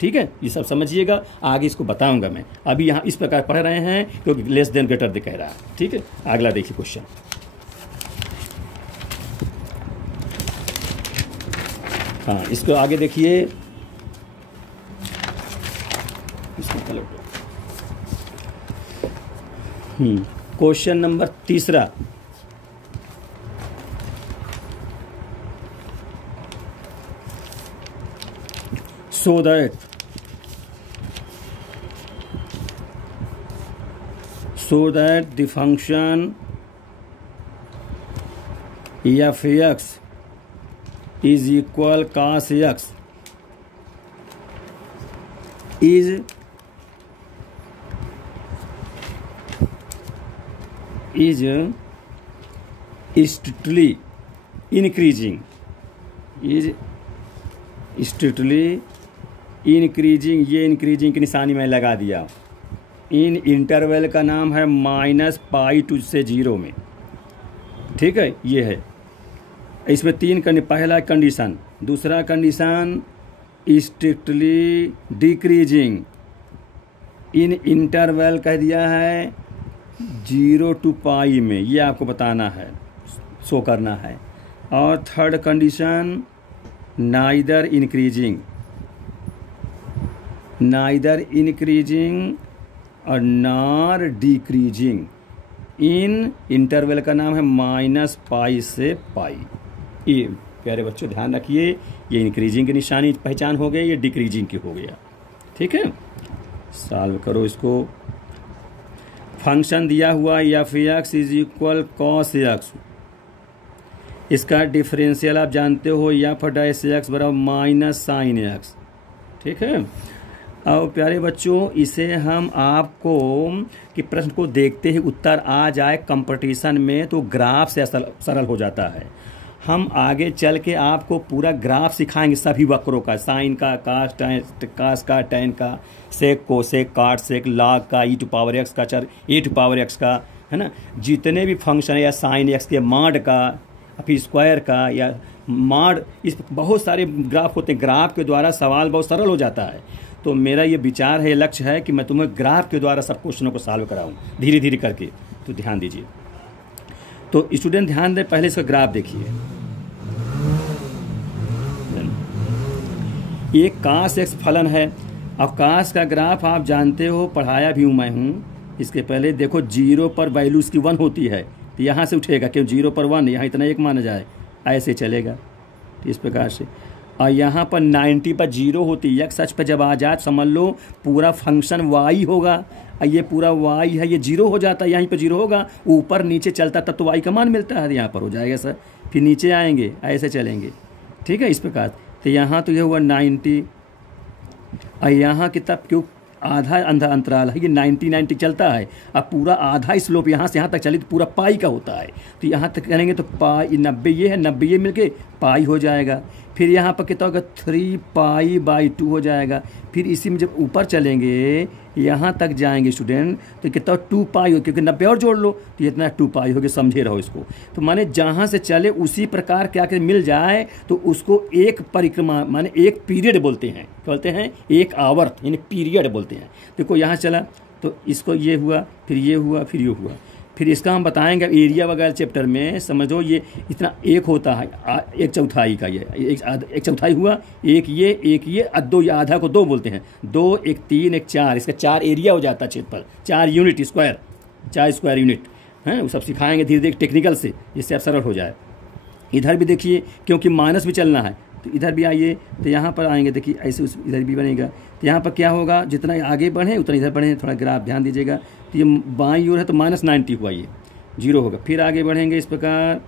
ठीक है, ये सब समझिएगा, आगे इसको बताऊंगा मैं। अभी यहाँ इस प्रकार पढ़ रहे हैं क्योंकि लेस देन ग्रेटर दे कह रहा है। ठीक है, अगला देखिए क्वेश्चन। हाँ, इसको आगे देखिए, question number 3। So that the function f(x) is equal cos x is strictly increasing, ये इंक्रीजिंग की निशानी मैं लगा दिया। इन इंटरवल का नाम है -π से 0 में। ठीक है, ये है। इसमें 3 पहला कंडीशन, दूसरा कंडीशन स्ट्रिक्टली डिक्रीजिंग, इन इंटरवल कह दिया है 0 to π में, ये आपको बताना है, शो करना है। और थर्ड कंडीशन नाइदर इंक्रीजिंग और नॉर डिक्रीजिंग। इन इंटरवल का नाम है -π से π। ये प्यारे बच्चों ध्यान रखिए, ये इंक्रीजिंग की निशानी पहचान हो गई, ये डिक्रीजिंग की हो गया। ठीक है, सॉल्व करो इसको। फंक्शन दिया हुआ f(x) is equal cos x, इसका डिफरेंशियल आप जानते हो f'(x) बराबर -sin x। ठीक है, और प्यारे बच्चों इसे हम आपको कि प्रश्न को देखते ही उत्तर आ जाए कंपटीशन में तो ग्राफ से सरल हो जाता है। हम आगे चल के आपको पूरा ग्राफ सिखाएंगे सभी वक्रों का, साइन का, कास का, टेन का, सेक, कोसेक, काट सेक, लॉग का, e⁴x का, e⁴x का, है ना। जितने भी फंक्शन है या साइन एक्स के मॉड का, फिर स्क्वायर का या मॉड, इस बहुत सारे ग्राफ होते हैं। ग्राफ के द्वारा सवाल बहुत सरल हो जाता है। तो मेरा ये विचार है, लक्ष्य है कि मैं तुम्हें ग्राफ के द्वारा सब क्वेश्चनों को सॉल्व कराऊं धीरे धीरे करके। तो ध्यान दीजिए। तो स्टूडेंट ध्यान दें, पहले इसका ग्राफ देखिए। ये cos x फलन है। अब cos का ग्राफ आप जानते हो, पढ़ाया भी हूँ मैं हूँ। इसके पहले देखो 0 पर वैल्यू इसकी 1 होती है, तो यहाँ से उठेगा, क्यों 0 पर 1, यहाँ इतना एक माना जाए, ऐसे चलेगा। तो इस प्रकार से। और यहाँ पर 90 पर 0 होती है, x अक्ष पर जब आ जाए समझ लो पूरा फंक्शन y होगा। ये पूरा y है, ये 0 हो जाता है, यहीं पर 0 होगा, ऊपर नीचे चलता तब तो y का मान मिलता है, यहाँ पर हो जाएगा सर। फिर नीचे आएंगे, ऐसे चलेंगे, ठीक है, इस प्रकार। तो यहाँ तो ये हुआ 90, और यहाँ की तब क्यों आधा अंतराल है, ये 90 चलता है। अब पूरा आधा स्लोप यहाँ से यहाँ तक चले तो पूरा पाई का होता है। तो यहाँ तक करेंगे तो पाई 90 ये है, 90 ये मिलके पाई हो जाएगा। फिर यहाँ पर कितना होगा, 3 पाई/2 हो जाएगा। फिर इसी में जब ऊपर चलेंगे यहाँ तक जाएंगे स्टूडेंट, तो कितना 2 पाई हो, क्योंकि 90 और जोड़ लो तो इतना 2 पाई हो गया, समझे रहो इसको। तो माने जहाँ से चले उसी प्रकार क्या कि मिल जाए तो उसको एक परिक्रमा माने एक पीरियड बोलते हैं, बोलते हैं एक आवर्त, यानी पीरियड बोलते हैं। देखो यहाँ चला तो इसको ये हुआ, फिर ये हुआ, फिर ये हुआ। फिर इसका हम बताएंगे एरिया वगैरह चैप्टर में, समझो ये इतना एक होता है, 1/4 का, ये 1/4 हुआ, एक ये, और 2, ये आधा को 2 बोलते हैं, 2, 1 3, 1 4, इसका 4 एरिया हो जाता है क्षेत्रफल, 4 यूनिट स्क्वायर, 4 स्क्वायर यूनिट हैं। वो सब सिखाएंगे धीरे धीरे टेक्निकल से, जिससे आप सरल हो जाए। इधर भी देखिए, क्योंकि माइनस भी चलना है तो इधर भी आइए, तो यहाँ पर आएंगे, देखिए ऐसे इधर भी बनेगा। तो यहाँ पर क्या होगा, जितना आगे बढ़े उतना इधर बढ़े, थोड़ा ग्राफ ध्यान दीजिएगा। तो ये बाईं ओर है तो -90 हुआ, ये 0 होगा। फिर आगे बढ़ेंगे इस प्रकार,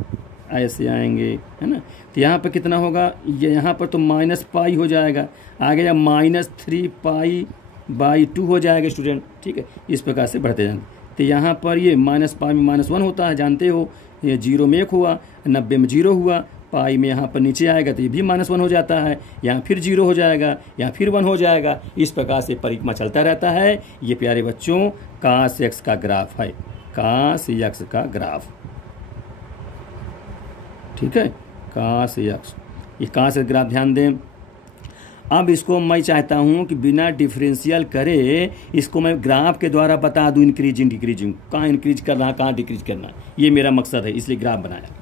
ऐसे आएंगे, है ना। तो यहाँ पर कितना होगा, ये यहाँ पर तो -पाई हो जाएगा, आगे या -3 पाई/2 हो जाएगा स्टूडेंट, ठीक है। इस प्रकार से बढ़ते जाएंगे। तो यहाँ पर ये -पाई में -1 होता है, जानते हो। ये 0 में 1 हुआ, 90 में 0 हुआ, पाई में यहाँ पर नीचे आएगा तो ये भी -1 हो जाता है, यहाँ फिर 0 हो जाएगा, यहाँ फिर 1 हो जाएगा। इस प्रकार से परिक्रमा चलता रहता है। ये प्यारे बच्चों cos x का ग्राफ है, cos x का ग्राफ, ठीक है, cos x। ये cos x ग्राफ ध्यान दें। अब इसको मैं चाहता हूँ कि बिना डिफरेंशियल करे इसको मैं ग्राफ के द्वारा बता दूँ, इंक्रीजिंग डिक्रीजिंग, कहाँ इंक्रीज करना है कहाँ डिक्रीज करना है, ये मेरा मकसद है, इसलिए ग्राफ बनाया।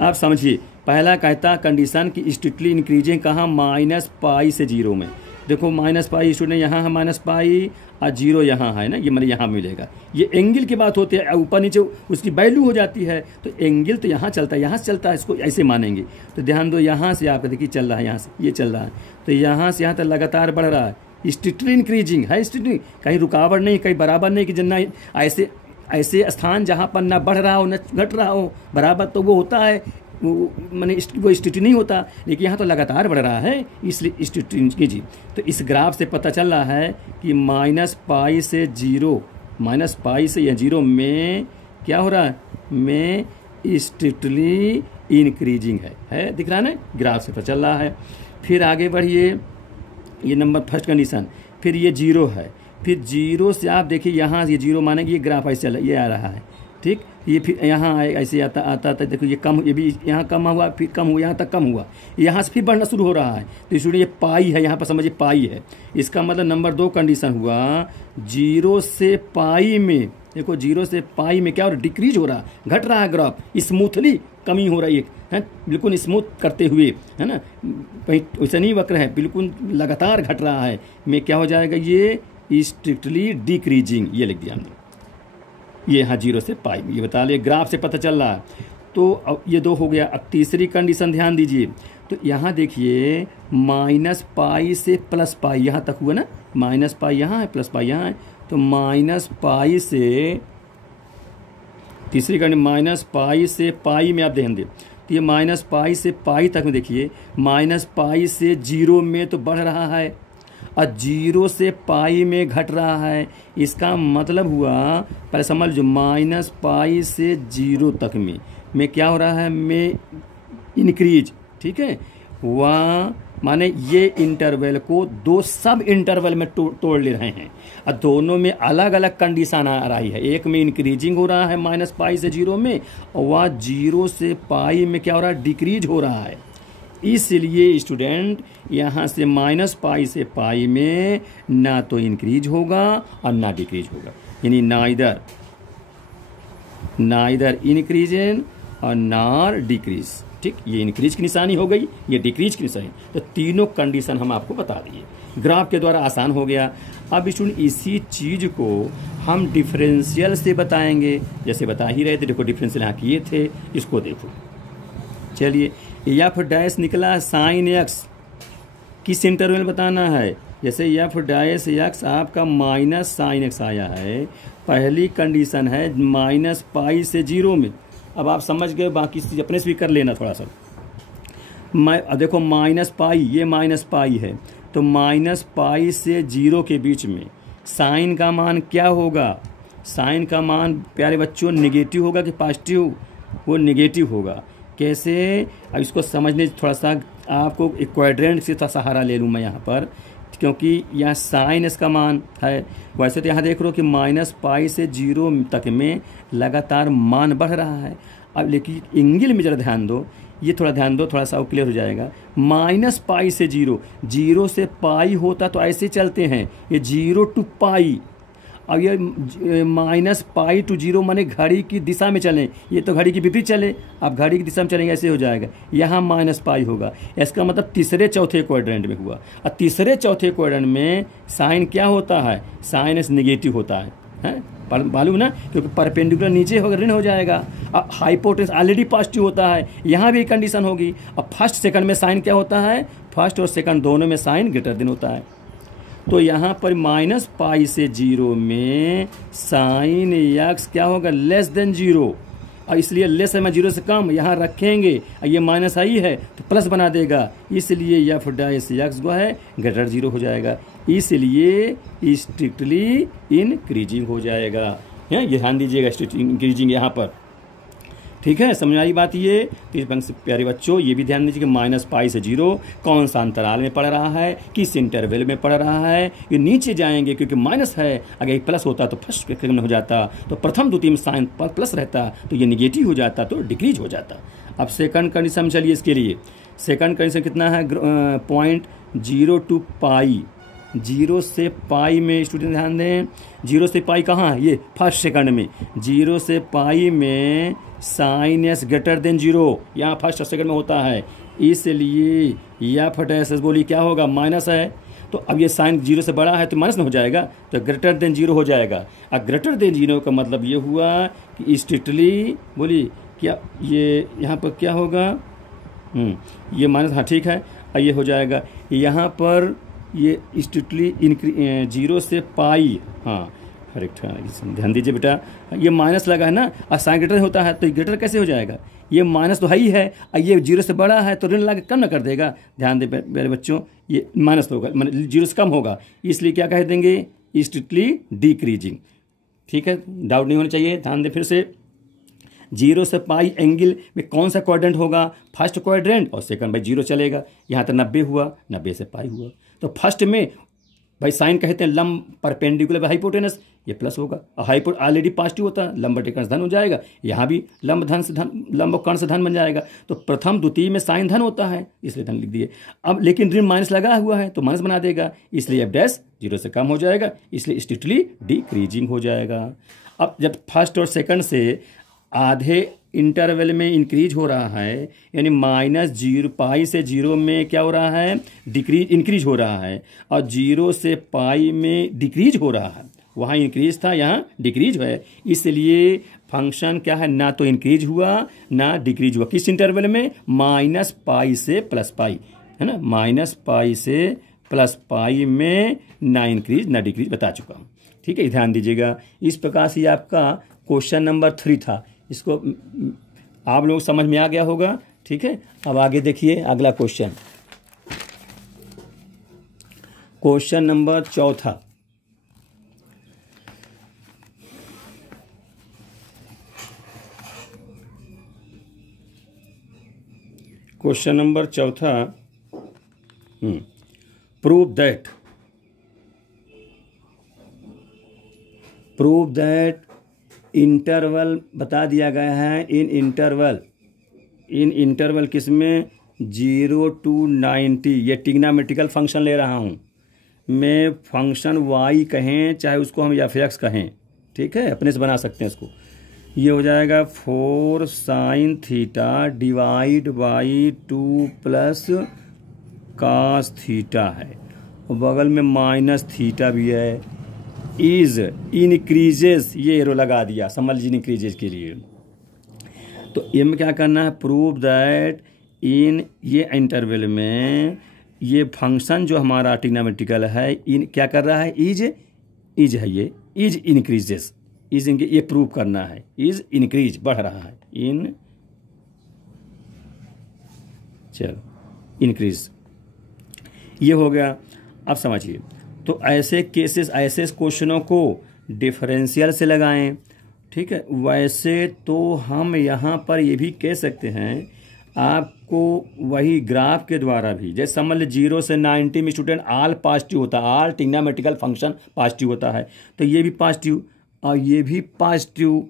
आप समझिए, पहला कहता कंडीशन की स्ट्रिक्टली इंक्रीजिंग कहाँ, -पाई से 0 में। देखो -पाई स्टूडेंट यहाँ है, -पाई और 0 यहाँ है ना, ये मैंने यहाँ मिलेगा। ये एंगल की बात होती है, ऊपर नीचे उसकी वैल्यू हो जाती है, तो एंगल तो यहाँ चलता है, यहाँ से चलता है, इसको ऐसे मानेंगे। तो ध्यान दो, यहाँ से आपका देखिए चल रहा है, यहाँ से ये चल रहा है, तो यहाँ से यहाँ तक लगातार बढ़ रहा है, स्ट्रिक्टली इंक्रीजिंग है, स्ट्रिक्टली, कहीं रुकावट नहीं, कहीं बराबर नहीं कि जितना ऐसे ऐसे स्थान जहाँ पर ना बढ़ रहा हो न घट रहा हो बराबर, तो वो होता है, मैंने वो स्ट्रिक्ट नहीं होता। लेकिन यहाँ तो लगातार बढ़ रहा है, इसलिए स्ट्रिक्ट कीजिए। तो इस ग्राफ से पता चल रहा है कि -पाई से 0, -पाई से या 0 में क्या हो रहा है, में स्ट्रिक्टली इंक्रीजिंग है, दिख रहा है ना, ग्राफ से पता चल रहा है। फिर आगे बढ़िए, ये नंबर फर्स्ट कंडीशन। फिर ये 0 है, फिर 0 से आप देखिए यहाँ ये 0 मानेंगे, ये ग्राफ ऐसे चल, ये आ रहा है, ठीक। ये फिर यहाँ ऐसे आता देखो, ये कम, ये भी यहाँ कम हुआ, फिर कम हुआ, यहाँ तक कम हुआ, यहाँ से फिर बढ़ना शुरू हो रहा है। तो इसलिए ये पाई है, यहाँ पर समझिए पाई है। इसका मतलब नंबर 2 कंडीशन हुआ, 0 से पाई में, देखो 0 से पाई में क्या हो रहा है, डिक्रीज हो रहा, घट रहा है ग्राफ, स्मूथली कमी हो रही है, बिल्कुल स्मूथ करते हुए, है ना, कहीं वैसा नहीं वक्र है, बिल्कुल लगातार घट रहा है। में क्या हो जाएगा, ये स्ट्रिक्टली डिक्रीजिंग, ये लिख दिया हमने, ये हाँ 0 से पाई, ये बता लिया, ग्राफ से पता चल रहा है। तो अब ये 2 हो गया। अब तीसरी कंडीशन ध्यान दीजिए, तो यहाँ देखिए -पाई से +पाई यहाँ तक हुआ ना, -पाई यहाँ है, +पाई यहाँ है, तो -पाई से, तीसरी कंडीशन -पाई से पाई में आप ध्यान दें, तो ये -पाई से पाई तक में देखिए, -पाई से 0 में तो बढ़ रहा है और 0 से पाई में घट रहा है। इसका मतलब हुआ, पहले समझ लो, -पाई से 0 तक में क्या हो रहा है, में इंक्रीज, ठीक है, हुआ माने ये इंटरवल को दो सब इंटरवल में तोड़ ले रहे हैं और दोनों में अलग अलग कंडीशन आ रही है। एक में इंक्रीजिंग हो रहा है -π से 0 में, और वह 0 से π में क्या हो रहा है, डिक्रीज हो रहा है। इसलिए स्टूडेंट यहाँ से -π से π में ना तो इंक्रीज होगा और ना डिक्रीज होगा, यानी नाइदर इंक्रीज और नार डिक्रीज। ठीक, ये इंक्रीज की निशानी हो गई, ये डिक्रीज की निशानी। तो तीनों कंडीशन हम आपको बता दिए, ग्राफ के द्वारा आसान हो गया। अब स्टूडेंट इसी चीज को हम डिफरेंशियल से बताएंगे, जैसे बता ही रहे थे। देखो डिफरेंशियल यहाँ किए थे, इसको देखो। चलिए, एफ डैश निकला साइन एक्स, किस इंटरवल बताना है। जैसे एफ डैश एक्स आपका -sin x आया है, पहली कंडीशन है -π से 0 में। अब आप समझ गए, बाकी चीज अपने से भी कर लेना थोड़ा सा। देखो -π, ये -π है, तो -π से 0 के बीच में साइन का मान क्या होगा। साइन का मान प्यारे बच्चों नेगेटिव होगा कि पॉजिटिव, वो नेगेटिव होगा। कैसे, अब इसको समझने थोड़ा सा आपको एक क्वाड्रेंट से सहारा ले लूँ मैं यहाँ पर, क्योंकि यहाँ साइन इसका मान है। वैसे तो यहाँ देख लो कि -π से 0 तक में लगातार मान बढ़ रहा है। अब लेकिन एंगल में जरा ध्यान दो, ये थोड़ा ध्यान दो, थोड़ा सा क्लियर हो जाएगा। -π से 0, 0 से π होता तो ऐसे चलते हैं, ये 0 to π। अब ये -π to 0 माने घड़ी की दिशा में चलें, ये तो घड़ी की विपरीत चले। अब घड़ी की दिशा में चलेंगे, ऐसे हो जाएगा। यहाँ -π होगा, इसका मतलब तीसरे चौथे क्वाड्रेंट में हुआ। और तीसरे चौथे क्वाड्रेंट में साइन क्या होता है, साइन एस नेगेटिव होता है मालूम ना, क्योंकि परपेंडिकुलर नीचे होगा, ऋण हो जाएगा। अब हाइपोटेनस ऑलरेडी पॉजिटिव होता है, यहाँ भी कंडीशन होगी। अब फर्स्ट सेकंड में साइन क्या होता है, फर्स्ट और सेकंड दोनों में साइन ग्रेटर देन होता है। तो यहाँ पर -π से 0 में साइन एक्स क्या होगा, लेस देन 0। और इसलिए लेस है, मैं 0 से कम यहाँ रखेंगे, ये माइनस आई है तो प्लस बना देगा, इसलिए एफ डैश एक्स जो है ग्रेटर 0 हो जाएगा। इसलिए स्ट्रिक्टली इंक्रीजिंग हो जाएगा। ये ध्यान दीजिएगा, स्ट्रिक्टली इंक्रीजिंग यहाँ पर। ठीक है, समझ आई बात। ये तो प्यारे बच्चों, ये भी ध्यान दीजिए कि -π से 0 कौन सा अंतराल में पड़ रहा है, किस इंटरवल में पड़ रहा है। ये नीचे जाएंगे क्योंकि माइनस है, अगर ये प्लस होता तो फर्स्ट सेकंड में हो जाता, तो प्रथम द्वितीय में साइन प्लस रहता, तो ये निगेटिव हो जाता, तो डिक्रीज हो जाता। अब सेकंड कंडीशन चलिए, इसके लिए सेकंड कंडीशन कितना है, 0.0 to π। 0 से π में स्टूडेंट ध्यान दें, 0 से π कहाँ है, ये फर्स्ट सेकंड में। 0 से π में साइन एस ग्रेटर देन 0, यहाँ फर्स्ट सेकंड में होता है। इसलिए एफ डैश एस बोली क्या होगा, माइनस है। तो अब ये साइन 0 से बड़ा है तो माइनस में हो जाएगा, तो ग्रेटर देन 0 हो जाएगा। अब ग्रेटर देन 0 का मतलब ये हुआ कि स्ट्रिक्टली बोली क्या, ये यहाँ पर क्या होगा, ये माइनस, हाँ ठीक है, ये हो जाएगा। यहाँ पर ये स्ट्रिक्टली 0 से π, हाँ करेक्ट है, ध्यान दीजिए बेटा। ये माइनस लगा है ना, और साइन ग्रेटर होता है, तो ग्रेटर कैसे हो जाएगा, ये माइनस तो है ही है, और ये 0 से बड़ा है तो ऋण लगा कम ना कर देगा। ध्यान दे मेरे बच्चों, ये माइनस होगा, मतलब 0 से कम होगा, इसलिए क्या कह देंगे, स्ट्रिक्टली डिक्रीजिंग। ठीक है, डाउट नहीं होना चाहिए। ध्यान दे फिर से, 0 से π एंगल में कौन सा क्वाड्रेंट होगा, फर्स्ट क्वाड्रेंट, और सेकंड भाई 0 चलेगा। यहाँ तक 90 हुआ, 90 से π हुआ, तो फर्स्ट में भाई साइन कहते हैं लंब परपेंडिकुलर हाइपोटेनस, ये प्लस होगा, और हाइपो ऑलरेडी पॉजिटिव होता है, लंब कर्ण से धन हो जाएगा। यहाँ भी लंब धन से धन, लंब कर्ण से धन बन जाएगा। तो प्रथम द्वितीय में साइन धन होता है, इसलिए धन लिख दिए। अब लेकिन ऋण माइनस लगा हुआ है तो माइनस बना देगा, इसलिए एफ डैश 0 से कम हो जाएगा, इसलिए स्ट्रिक्टली डिक्रीजिंग हो जाएगा। अब जब फर्स्ट और सेकंड से आधे इंटरवल में इंक्रीज हो रहा है, यानी -π से 0 में क्या हो रहा है, इंक्रीज हो रहा है, और 0 से π में डिक्रीज हो रहा है। वहाँ इंक्रीज था, यहाँ डिक्रीज है, इसलिए फंक्शन क्या है, ना तो इंक्रीज हुआ ना डिक्रीज हुआ। किस इंटरवल में, -π से +π, है ना, -π से +π में ना इंक्रीज ना डिक्रीज बता चुका हूँ। ठीक है, ध्यान दीजिएगा। इस प्रकार से आपका क्वेश्चन नंबर 3 था, इसको आप लोग समझ में आ गया होगा। ठीक है, अब आगे देखिए अगला question, question number 4। Question number 4, prove that interval बता दिया गया है इन इंटरवल किसमें 0 to 90। ये ट्रिग्नोमेट्रिकल फंक्शन ले रहा हूँ मैं, फंक्शन y कहें चाहे उसको हम f(x) कहें, ठीक है, अपने से बना सकते हैं इसको। ये हो जाएगा 4 sin theta divide by 2 plus cos theta है, और बगल में माइनस थीटा भी है। इज इनक्रीजेस, ये एरो लगा दिया समझ लीजिए इनक्रीजेस के लिए। तो इनमें क्या करना है, प्रूव दैट इन ये इंटरवल में ये फंक्शन जो हमारा ट्रिग्नोमेट्रिकल है इन क्या कर रहा है, इज है, ये इज इनक्रीजेस, इज ये प्रूव करना है, इज इंक्रीज बढ़ रहा है, इंक्रीज ये हो गया। अब समझिए, तो ऐसे केसेस ऐसे क्वेश्चनों को डिफरेंशियल से लगाएं, ठीक है। वैसे तो हम यहाँ पर ये भी कह सकते हैं आपको वही ग्राफ के द्वारा भी, जैसे समझ लीजिए 0 से 90 में स्टूडेंट ऑल पॉजिटिव होता है, ऑल ट्रिग्नोमेट्रिकल फंक्शन पॉजिटिव होता है, तो ये भी पॉजिटिव और ये भी पॉजिटिव,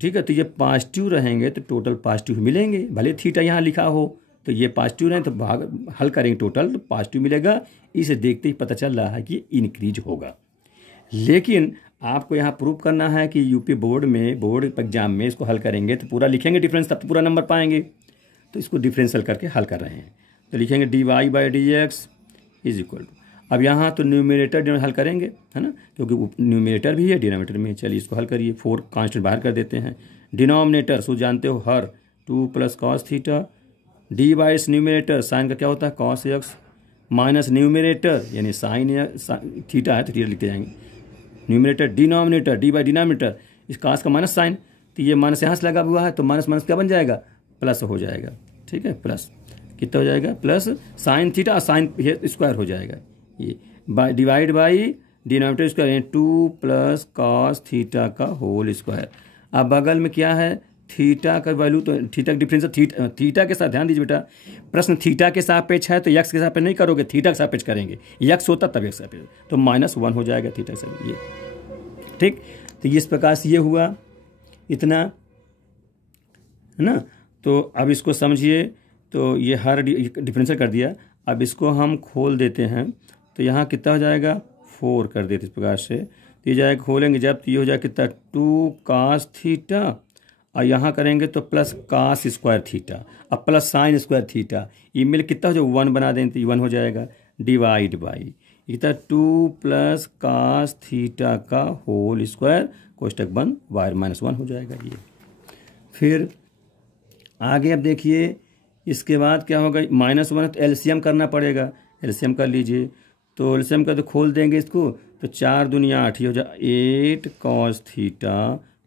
ठीक है। तो ये पॉजिटिव रहेंगे तो टोटल पॉजिटिव मिलेंगे, भले थीटा यहाँ लिखा हो तो ये पॉजिटिव रहें तो भाग हल करेंगे टोटल तो पॉजिटिव मिलेगा। इसे देखते ही पता चल रहा है कि इंक्रीज होगा। लेकिन आपको यहाँ प्रूव करना है कि यूपी बोर्ड एग्जाम में इसको हल करेंगे तो पूरा लिखेंगे डिफरेंस, तब तो पूरा नंबर पाएंगे। तो इसको डिफरेंशियल करके हल कर रहे हैं, तो लिखेंगे dy/dx इज इक्वल टू, अब यहाँ तो न्यूमरेटर हल करेंगे, है ना, क्योंकि न्यूमरेटर भी है डिनोमिनेटर में। चलिए इसको हल करिए, 4 कांस्टेंट बाहर कर देते हैं। डिनोमिनेटर सो जानते हो हर 2 plus cos theta, D by numerator sine का क्या होता है cos x, माइनस न्यूमरेटर यानी साइन थीटा है तो थीटा लिखते जाएंगे, numerator denominator D by denominator, इस cos का माइनस साइन, तो ये माइनस यहाँ से लगा हुआ है तो माइनस माइनस क्या बन जाएगा, प्लस हो जाएगा, ठीक है। प्लस कितना हो जाएगा, प्लस साइन थीटा और साइन स्क्वायर हो जाएगा, ये divide by denominator square 2 plus cos theta का होल स्क्वायर। अब बगल में क्या है, थीटा का वैल्यू, तो थीटा का डिफरेंस थीटा के साथ ध्यान दीजिए बेटा, प्रश्न थीटा के सापेक्ष है तो यक्स के सापेक्ष नहीं करोगे, थीटा के सापेक्ष करेंगे, यक्स होता तब यक्स सापेक्ष, तो -1 हो जाएगा थीटा के साथ, ये ठीक। तो इस प्रकार से ये हुआ इतना, है ना। तो अब इसको समझिए, तो ये हर डिफरेंशियल कर दिया। अब इसको हम खोल देते हैं तो यहाँ कितना हो जाएगा, 4 कर देते इस प्रकार से, तो ये जाएगा खोलेंगे जब, तो ये हो जाएगा कितना 2 cos थीटा, और यहाँ करेंगे तो प्लस cos स्क्वायर थीटा, अब प्लस साइन स्क्वायर थीटा, ये मिल कितना हो जाएगा 1 बना दें तो 1 हो जाएगा, डिवाइड बाई इतना 2 प्लस cos थीटा का होल स्क्वायर, कोष्टक बंद, वायर -1 हो जाएगा ये। फिर आगे अब देखिए, इसके बाद क्या होगा, -1 तो एलसीएम करना पड़ेगा, एलसीएम कर लीजिए। तो एलसीएम का तो खोल देंगे इसको, तो 4 दूनी 8, ये हो जाए 8 cos थीटा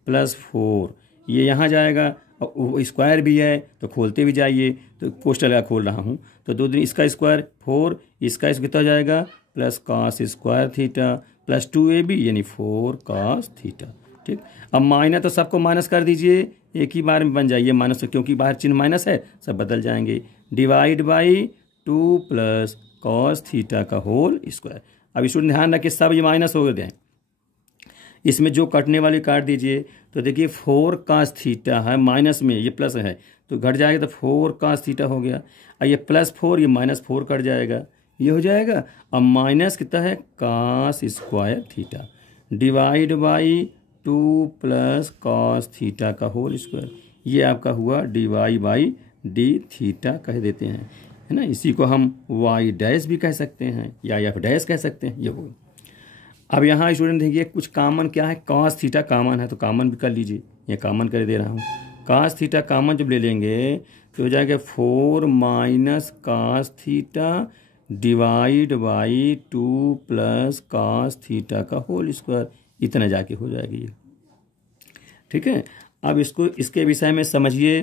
प्लस 4, ये यहाँ जाएगा, और स्क्वायर भी है तो खोलते भी जाइए, तो कोष्टक लगा खोल रहा हूँ, तो 2 दिन इसका स्क्वायर 4, इसका कितना हो जाएगा, plus cos square theta plus 2ab यानी 4 cos थीटा, ठीक। अब माइनस तो सबको माइनस कर दीजिए, एक ही बार में बन जाइए माइनस, क्योंकि बाहर चिन्ह माइनस है सब बदल जाएंगे, divide by 2 plus cos theta का होल स्क्वायर। अब इसको ध्यान रखिए सब ये माइनस हो गए, इसमें जो कटने वाली काट दीजिए, तो देखिए 4 cos थीटा है, माइनस में ये प्लस है तो घट जाएगा, तो 4 cos थीटा हो गया, और ये +4 ये -4 कट जाएगा, ये हो जाएगा। अब माइनस कितना है, cos square theta divide by 2 plus cos theta का होल स्क्वायर, ये आपका हुआ dy/d थीटा कह देते हैं, है ना। इसी को हम y' भी कह सकते हैं या f' कह सकते हैं, ये हो। अब यहाँ स्टूडेंट देखिए कुछ कॉमन क्या है, cos थीटा कॉमन है तो कॉमन भी कर लीजिए, ये कॉमन कर दे रहा हूँ। cos थीटा कॉमन जब ले लेंगे तो हो जाएगा 4 minus cos theta divide by 2 plus cos theta का होल स्क्वायर, इतना जाके हो जाएगी ये, ठीक है। अब इसको इसके विषय में समझिए,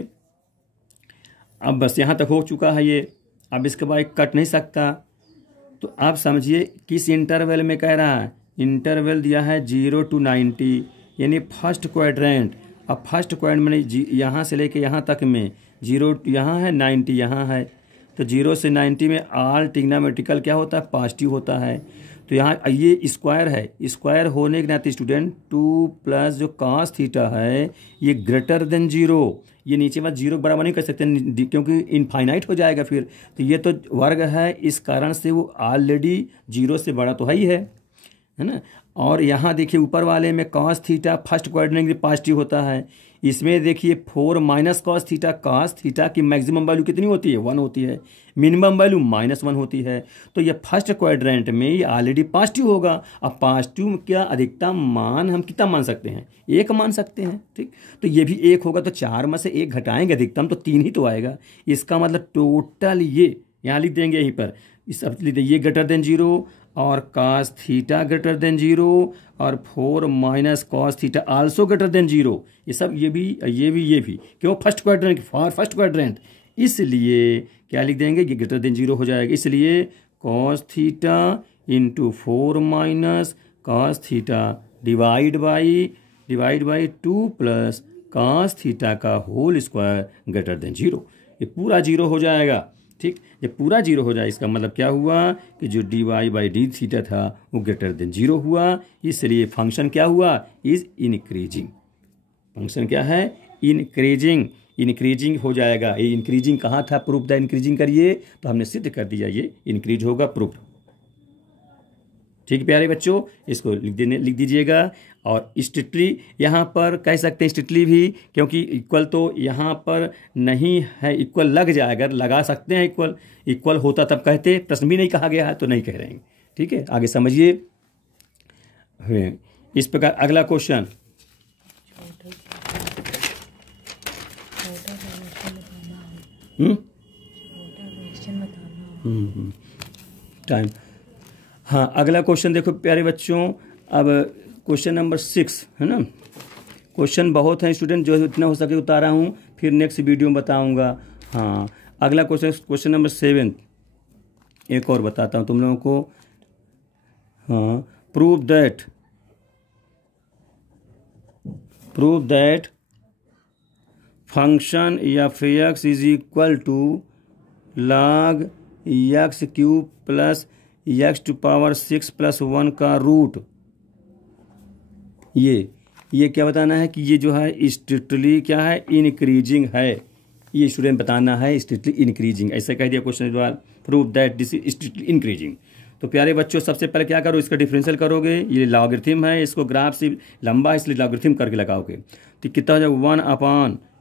अब बस यहाँ तक हो चुका है ये, अब इसके बाद कट नहीं सकता, तो आप समझिए किस इंटरवल में कह रहा है, इंटरवल दिया है 0 to 90 यानी फर्स्ट क्वाड्रेंट। अब फर्स्ट क्वाड्रेंट में यहाँ से लेके यहाँ तक में 0 यहाँ है 90 यहाँ है, तो 0 से 90 में ऑल ट्रिग्नोमेट्रिकल क्या होता है, पॉजिटिव होता है। तो यहाँ ये स्क्वायर है, स्क्वायर होने के नाते स्टूडेंट 2 प्लस जो cos थीटा है ये ग्रेटर देन 0, ये नीचे बात 0 बराबर नहीं कर सकते क्योंकि इनफाइनाइट हो जाएगा फिर। तो ये तो वर्ग है, इस कारण से वो ऑलरेडी 0 से बड़ा तो है ना। और यहाँ देखिए ऊपर वाले में cos थीटा फर्स्ट क्वाड्रेंट में पॉजिटिव होता है, इसमें देखिए 4 माइनस cos थीटा की मैक्सिमम वैल्यू कितनी होती है, 1 होती है, मिनिमम वैल्यू -1 होती है। तो ये फर्स्ट क्वाड्रेंट में ये ऑलरेडी पॉजिटिव होगा। अब पॉजिटिव क्या अधिकतम मान हम कितना मान सकते हैं, 1 मान सकते हैं, ठीक। तो ये भी 1 होगा, तो 4 में से 1 घटाएंगे अधिकतम तो 3 ही तो आएगा। इसका मतलब टोटल ये यहाँ लिख देंगे, यहीं पर इस अब लिख देंगे ये ग्रेटर देन 0 और cos थीटा ग्रेटर देन 0 और 4 minus cos theta also greater than 0। ये सब ये भी क्यों, first quadrant for first quadrant, इसलिए क्या लिख देंगे, ये ग्रेटर देन 0 हो जाएगा। इसलिए cos theta into 4 minus cos theta divide by 2 plus cos theta का होल स्क्वायर ग्रेटर देन 0। ये पूरा 0 हो जाएगा, ठीक। जब पूरा 0 हो जाए इसका मतलब क्या हुआ कि जो dy/d थीटा था वो ग्रेटर देन 0 हुआ, इसलिए फंक्शन क्या हुआ, इज इंक्रीजिंग। फंक्शन क्या है, इंक्रीजिंग हो जाएगा। ये इंक्रीजिंग कहाँ था, प्रूफ द इंक्रीजिंग करिए, तो हमने सिद्ध कर दिया ये इंक्रीज होगा, प्रूफ। ठीक प्यारे बच्चों, इसको लिख दीजिएगा। और स्ट्रिक्टली यहाँ पर कह सकते हैं स्ट्रिक्टली भी, क्योंकि इक्वल तो यहाँ पर नहीं है, इक्वल लग जाएगा, लगा सकते हैं इक्वल होता तब कहते, प्रश्न भी नहीं कहा गया है तो नहीं कह रहे हैं, ठीक है। आगे समझिए इस प्रकार। अगला क्वेश्चन, टाइम, हाँ अगला क्वेश्चन देखो प्यारे बच्चों। अब क्वेश्चन नंबर 6 है ना, क्वेश्चन बहुत हैं स्टूडेंट, जो इतना हो सके उतारा हूँ, फिर नेक्स्ट वीडियो में बताऊँगा। हाँ अगला क्वेश्चन नंबर 7, एक और बताता हूँ तुम लोगों को। हाँ, prove that function f(x) is equal to log x cube plus x⁻6 + 1 का रूट। ये क्या बताना है कि ये जो है स्ट्रिक्टली क्या है, इंक्रीजिंग है। ये स्टूडेंट बताना है स्ट्रिक्टली इंक्रीजिंग, ऐसा कह दिया क्वेश्चन द्वारा, prove that this is strictly increasing. तो प्यारे बच्चों सबसे पहले क्या करो, इसका डिफरेंशियल करोगे, ये लॉगरिथम है, इसको ग्राफ से लंबा है इसलिए लॉगरिथम करके लगाओगे, तो कितना हो जाएगा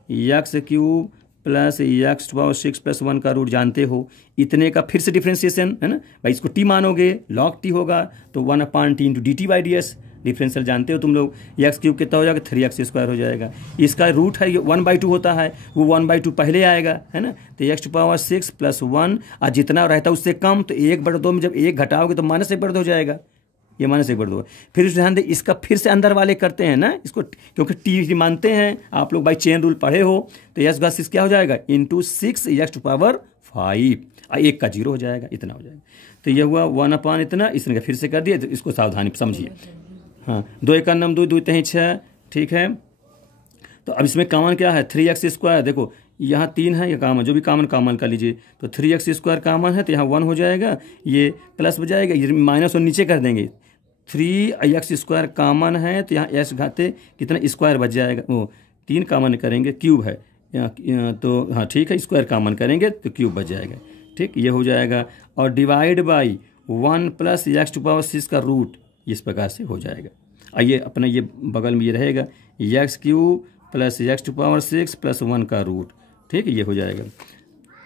1/x³ प्लस x⁻6 + 1 का रूट जानते हो, इतने का फिर से डिफ्रेंसिएशन है ना भाई, इसको t मानोगे log t होगा, तो 1/t × dt/ds डिफरेंशियल जानते हो तुम लोग। x³ कितना हो जाएगा, 3x² हो जाएगा। इसका रूट है ये 1/2 होता है, वो 1/2 पहले आएगा है ना, तो x⁻6 + 1 और जितना रहता है उससे कम, तो 1/2 में जब 1 घटाओगे तो -1/2 हो जाएगा, ये -1/2। फिर ध्यान दे, इसका फिर से अंदर वाले करते हैं ना इसको, क्योंकि t मानते हैं आप लोग, भाई चेन रूल पढ़े हो, तो x² क्या हो जाएगा × 6x⁵ और 1 का 0 हो जाएगा, इतना हो जाएगा। तो ये हुआ 1/ इतना, इसने फिर से कर दिया, तो इसको सावधानी समझिए। हाँ 2 × 9 2 2 × 6, ठीक है। तो अब इसमें कॉमन क्या है, 3x², देखो यहाँ 3 है, ये कॉमन, जो भी कॉमन कर लीजिए, तो 3x² कॉमन है, तो यहाँ 1 हो जाएगा, ये प्लस हो जाएगा, ये -1 नीचे कर देंगे। 3x² कॉमन है, तो यहाँ s घाते कितना स्क्वायर बच जाएगा, वो 3 कॉमन करेंगे, क्यूब है तो हाँ ठीक है, स्क्वायर कॉमन करेंगे तो क्यूब बच जाएगा, ठीक, ये हो जाएगा। और डिवाइड बाई 1 + x⁻6 का रूट, इस प्रकार से हो जाएगा। और ये अपना ये बगल में ये रहेगा x³ + x⁻6 + 1 का रूट, ठीक है, ये हो जाएगा।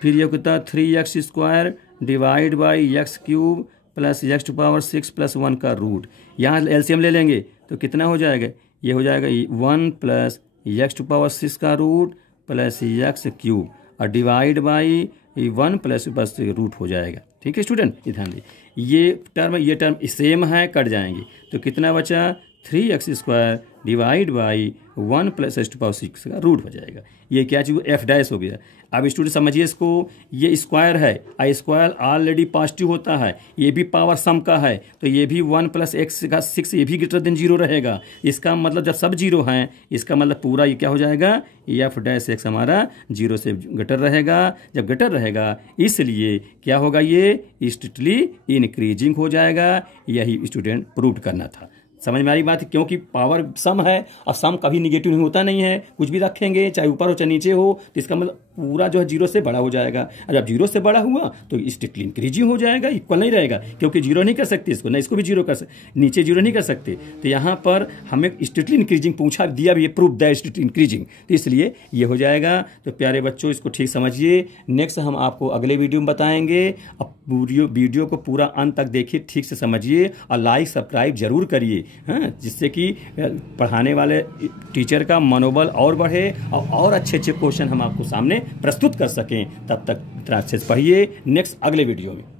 फिर ये कितना 3x² divide by x³ + x⁻6 + 1 का रूट, यहाँ एलसीएम ले लेंगे तो कितना हो जाएगा, ये हो जाएगा 1 + x⁻6 का रूट प्लस x³ और डिवाइड बाई 1 + रूट हो जाएगा, ठीक है स्टूडेंट, ध्यान दीजिए। ये टर्म सेम है, कट जाएंगे, तो कितना बचा 3x² डिवाइड बाई 1 + x⁻6 का रूट हो जाएगा। ये क्या चीज़ एफ डैश हो गया। अब स्टूडेंट समझिए इसको, ये स्क्वायर है, स्क्वायर ऑलरेडी पॉजिटिव होता है, ये भी पावर सम का है, तो ये भी 1 + x⁻6 ये भी ग्रेटर देन 0 रहेगा। इसका मतलब जब सब 0 हैं, इसका मतलब पूरा ये क्या हो जाएगा, एफ डैश एक्स हमारा 0 से ग्रेटर रहेगा। जब ग्रेटर रहेगा इसलिए क्या होगा, ये स्ट्रिक्टली इंक्रीजिंग हो जाएगा। यही स्टूडेंट प्रूव करना था। समझ में आ रही बात है, क्योंकि पावर सम है और सम कभी निगेटिव नहीं होता नहीं है, कुछ भी रखेंगे चाहे ऊपर हो चाहे नीचे हो, तो इसका मतलब पूरा जो है 0 से बड़ा हो जाएगा। और जब 0 से बड़ा हुआ तो स्ट्रिक्टली इंक्रीजिंग हो जाएगा, इक्वल नहीं रहेगा, क्योंकि 0 नहीं कर सकते इसको, ना इसको भी 0 कर सकते, नीचे 0 नहीं कर सकते। तो यहाँ पर हमें स्ट्रिक्टली इंक्रीजिंग पूछा दिया भी, ये प्रूफ दैट स्ट्रिक्टली इंक्रीजिंग, तो इसलिए ये हो जाएगा। तो प्यारे बच्चों इसको ठीक समझिए। नेक्स्ट हम आपको अगले वीडियो में बताएंगे। अब वीडियो को पूरा अंत तक देखिए, ठीक से समझिए और लाइक सब्सक्राइब जरूर करिए, हाँ, जिससे कि पढ़ाने वाले टीचर का मनोबल और बढ़े और अच्छे अच्छे क्वेश्चन हम आपको सामने प्रस्तुत कर सकें। तब तक अच्छे से पढ़िए। नेक्स्ट अगले वीडियो में।